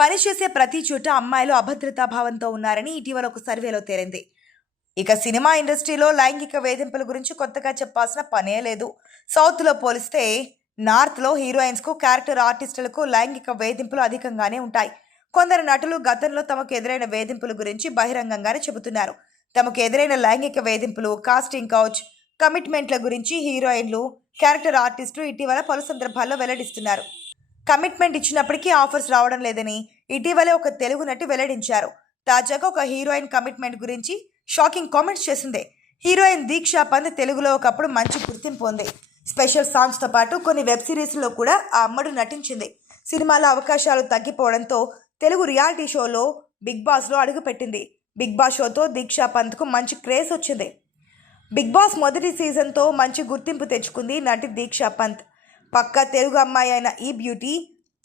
పనిచేసే ప్రతి చోట అమ్మాయిలు అభద్రతా భావంతో ఉన్నారని ఇటీవల ఒక సర్వేలో తేలింది. ఇక సినిమా ఇండస్ట్రీలో లైంగిక వేధింపుల గురించి కొత్తగా చెప్పాల్సిన పనే లేదు. సౌత్లో పోలిస్తే నార్త్లో హీరోయిన్స్కు, క్యారెక్టర్ ఆర్టిస్టులకు లైంగిక వేధింపులు అధికంగానే ఉంటాయి. కొందరు నటులు గతంలో తమకు ఎదురైన వేధింపుల గురించి బహిరంగంగానే చెబుతున్నారు. తమకు ఎదురైన లైంగిక వేధింపులు, కాస్టింగ్ కౌచ్, కమిట్మెంట్ల గురించి హీరోయిన్లు, క్యారెక్టర్ ఆర్టిస్టులు ఇటీవల పలు సందర్భాల్లో వెల్లడిస్తున్నారు. కమిట్మెంట్ ఇచ్చినప్పటికీ ఆఫర్స్ రావడం లేదని ఇటీవలే ఒక తెలుగు నటి వెల్లడించారు. తాజాగా ఒక హీరోయిన్ కమిట్మెంట్ గురించి షాకింగ్ కామెంట్స్ చేసింది. హీరోయిన్ దీక్షా పంత్ తెలుగులో ఒకప్పుడు మంచి గుర్తింపు ఉంది. స్పెషల్ సాంగ్స్తో పాటు కొన్ని వెబ్ సిరీస్లో కూడా ఆ అమ్మడు నటించింది. సినిమాలో అవకాశాలు తగ్గిపోవడంతో తెలుగు రియాలిటీ షోలో బిగ్ బాస్లో అడుగుపెట్టింది. బిగ్ బాస్ షోతో దీక్షా పంత్కు మంచి క్రేజ్ వచ్చింది. బిగ్ బాస్ మొదటి సీజన్తో మంచి గుర్తింపు తెచ్చుకుంది నటి దీక్షా పంత్. పక్కా తెలుగు అమ్మాయి అయిన ఈ బ్యూటీ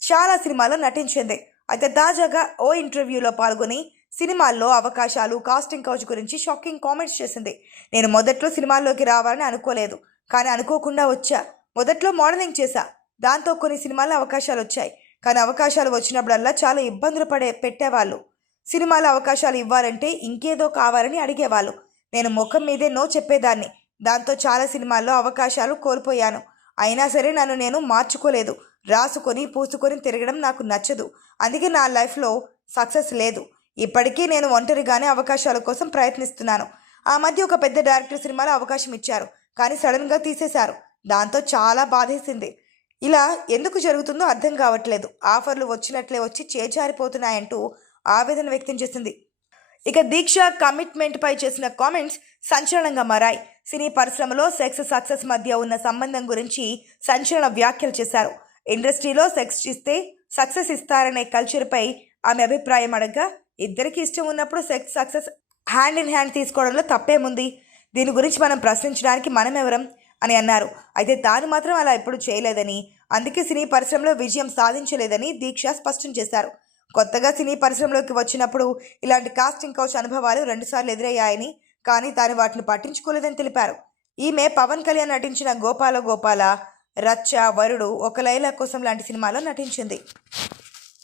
చాలా సినిమాల్లో నటించింది. అయితే తాజాగా ఓ ఇంటర్వ్యూలో పాల్గొని సినిమాల్లో అవకాశాలు, కాస్టింగ్ కౌచ్ గురించి షాకింగ్ కామెంట్స్ చేసింది. నేను మొదట్లో సినిమాల్లోకి రావాలని అనుకోలేదు, కానీ అనుకోకుండా వచ్చా. మొదట్లో మోడలింగ్ చేశా, దాంతో కొన్ని సినిమాల్లో అవకాశాలు వచ్చాయి. కానీ అవకాశాలు వచ్చినప్పుడల్లా చాలా ఇబ్బందులు పెట్టేవాళ్ళు. సినిమాలో అవకాశాలు ఇవ్వాలంటే ఇంకేదో కావాలని అడిగేవాళ్ళు. నేను ముఖం మీదే నో చెప్పేదాన్ని. దాంతో చాలా సినిమాల్లో అవకాశాలు కోల్పోయాను. అయినా సరే నన్ను నేను మార్చుకోలేదు. రాసుకొని పూసుకొని తిరగడం నాకు నచ్చదు. అందుకే నా లైఫ్లో సక్సెస్ లేదు. ఇప్పటికీ నేను ఒంటరిగానే అవకాశాల కోసం ప్రయత్నిస్తున్నాను. ఆ మధ్య ఒక పెద్ద డైరెక్టర్ సినిమాలో అవకాశం ఇచ్చారు, కానీ సడన్గా తీసేశారు. దాంతో చాలా బాధేసింది. ఇలా ఎందుకు జరుగుతుందో అర్థం కావట్లేదు. ఆఫర్లు వచ్చినట్లే వచ్చి చేజారిపోతున్నాయంటూ ఆవేదన వ్యక్తం చేసింది. ఇక దీక్ష కమిట్మెంట్పై చేసిన కామెంట్స్ సంచలనంగా మారాయి. సినీ పరిశ్రమలో సెక్స్, సక్సెస్ మధ్య ఉన్న సంబంధం గురించి సంచలన వ్యాఖ్యలు చేశారు. ఇండస్ట్రీలో సెక్స్ ఇస్తే సక్సెస్ ఇస్తారనే కల్చర్పై ఆమె అభిప్రాయం అడగగా, ఇద్దరికి ఇష్టం ఉన్నప్పుడు sex, success hand in hand తీసుకోవడంలో తప్పేముంది? దీని గురించి మనం ప్రశ్నించడానికి మనం ఎవరం అని అన్నారు. అయితే తాను మాత్రం అలా ఎప్పుడు చేయలేదని, అందుకే సినీ పరిశ్రమలో విజయం సాధించలేదని దీక్ష స్పష్టం చేశారు. కొత్తగా సినీ పరిశ్రమలోకి వచ్చినప్పుడు ఇలాంటి కాస్టింగ్ కౌచ్ అనుభవాలు 2 సార్లు ఎదురయ్యాయని, కానీ తాను వాటిని పట్టించుకోలేదని తెలిపారు. ఈమె పవన్ కళ్యాణ్ నటించిన గోపాల గోపాల, రచ్చ, వరుడు, ఒక లైలా కోసం లాంటి సినిమాలో నటించింది.